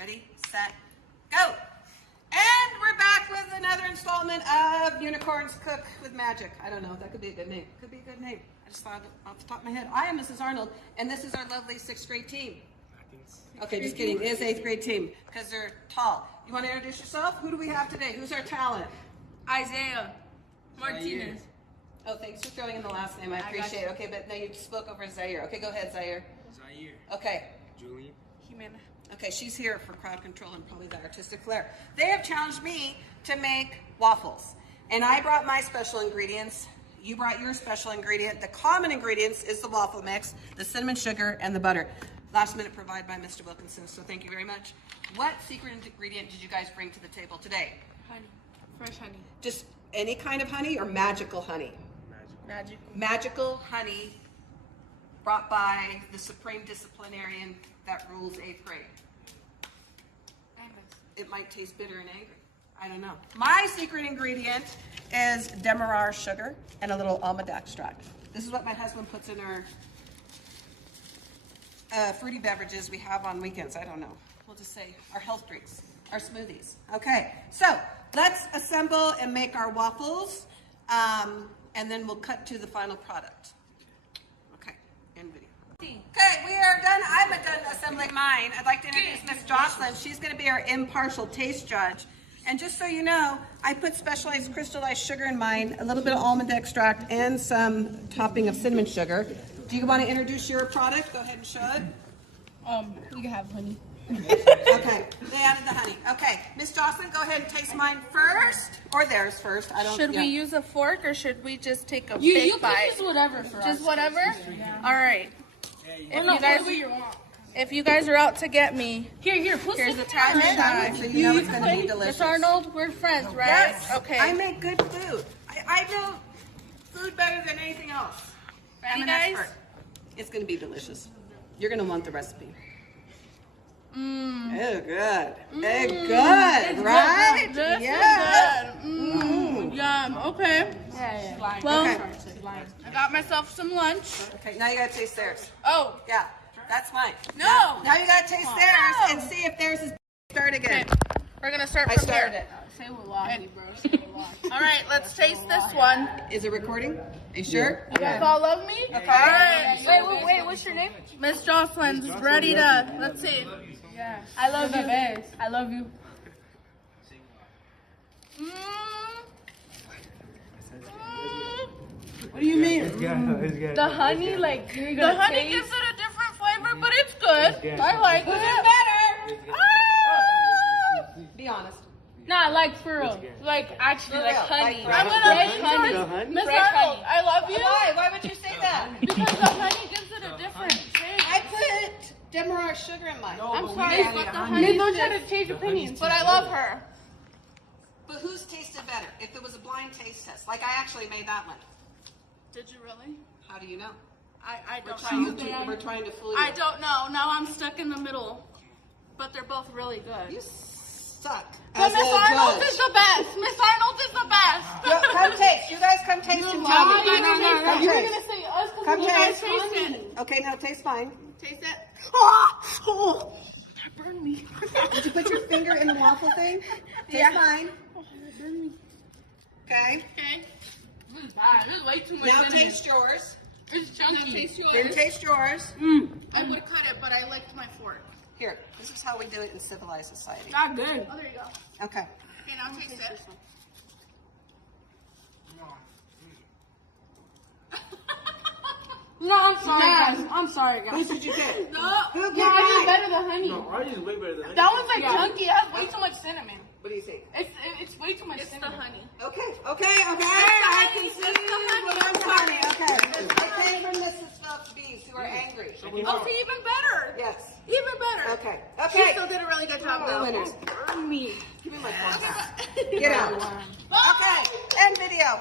Ready, set, go. And we're back with another installment of Unicorns Cook with Magic. I don't know, that could be a good name. Could be a good name. I just thought off the top of my head. I am Mrs. Arnold, and this is our lovely 6th grade team. Okay, just kidding. It is 8th grade team because they're tall. You want to introduce yourself? Who do we have today? Who's our talent? Isaiah Martinez. Oh, thanks for throwing in the last name. I appreciate it. Okay, but no, you spoke over Zaire. Okay, go ahead, Zaire. Zaire. Okay. Julian. Jimena. Okay, she's here for crowd control and probably that artistic flair. They have challenged me to make waffles. And I brought my special ingredients. You brought your special ingredient. The common ingredients is the waffle mix, the cinnamon sugar, and the butter. Last minute provided by Mr. Wilkinson, so thank you very much. What secret ingredient did you guys bring to the table today? Honey. Fresh honey. Just any kind of honey or magical honey? Magic. Magical honey brought by the supreme disciplinarian that rules 8th grade. It might taste bitter and angry. I don't know. My secret ingredient is demerara sugar and a little almond extract. This is what my husband puts in our fruity beverages we have on weekends. I don't know. We'll just say our health drinks, our smoothies. Okay, so let's assemble and make our waffles, and then we'll cut to the final product. Okay, end video. Okay, we are done. I'm done assembling mine. I'd like to introduce Miss Jocelyn. She's going to be our impartial taste judge. And just so you know, I put specialized crystallized sugar in mine, a little bit of almond extract, and some topping of cinnamon sugar. Do you want to introduce your product? Go ahead and show it. You can have honey. Okay, they added the honey. Okay, Miss Jocelyn, go ahead and taste mine first, or theirs first. I don't. Should we use a fork or should we just take a You big can bite? use whatever for Just us. whatever? All right. If you guys are out to get me, Here, put here's some a towel. So you know it's going to be delicious. Miss Arnold, we're friends, right? Yes. Okay. I make good food. I know food better than anything else. I'm an guys? expert. It's going to be delicious. You're going to want the recipe. Oh, good. Good, right? This Yeah. is good. Yum. Okay. Yeah. Well, Okay. I got myself some lunch. Okay, now you got to taste theirs. Oh, Yeah, that's mine. no. Now you got to taste theirs and see if theirs is start again. We're going to start I from started here. it. Say wallahi, bro. Say wallahi. All right, let's taste this one. Is it recording? Are you sure? You follow me? Okay. All right. Wait, what's your name? Miss Jocelyn's ready to, let's see. Yeah. I love you. I love you. What do you mean? It's good. The honey, like, you're The gonna honey taste. gives it a different flavor, but it's good. good. I like it. Better. Ah! Be honest. Nah, like for real. Like actually, For like real, honey. like I'm gonna fresh lean honey. The honey? Miss Fresh Arnold, honey. I love you. Why? Why would you say that? Because the honey gives it a different taste. I put demerara sugar in mine. I'm sorry, but the honey. Miss, don't try to change opinions. But I love her. But whose tasted better? If it was a blind taste test, like I actually made that one. Did you really? How do you know? I We're don't trying know. to we're trying to fool you. I don't know. Now I'm stuck in the middle. But they're both really good. You suck. But as Miss a Arnold judge. is the best. Miss Arnold is the best. Come taste. You guys come taste and tell me. Come You were taste. gonna say us because Come we guys taste. taste it. Okay, now taste mine. Taste it. Oh, that burned me. Did you put your finger in the waffle thing? Taste Yeah. mine. Oh, that burned me. Okay. Okay. This is bad. This is way too much. Now cinnamon. taste yours. It's chunky. Taste yours. Then taste yours. I would cut it, but I liked my fork. Here. This is how we do it in civilized society. Not good. Oh, there you go. Okay. Okay, now taste it. No, I'm sorry, Nah. guys. I'm sorry, Who guys. did you get? No. Who Yeah, picked I mine? did better than honey. No, ours is way better than honey. That one's like Yeah. chunky. It has way too much cinnamon. What do you think? It's way too much It's the cinnamon. honey. Okay. I can It's see the honey. what I'm sorry. Okay. I came from Mrs. Phelps Bees who are angry. Oh, see, even better. Yes. Even better. Okay. She Okay. still did a really good job, The though. winners. Burn me. Give me my phone back. Get out. Okay. End video.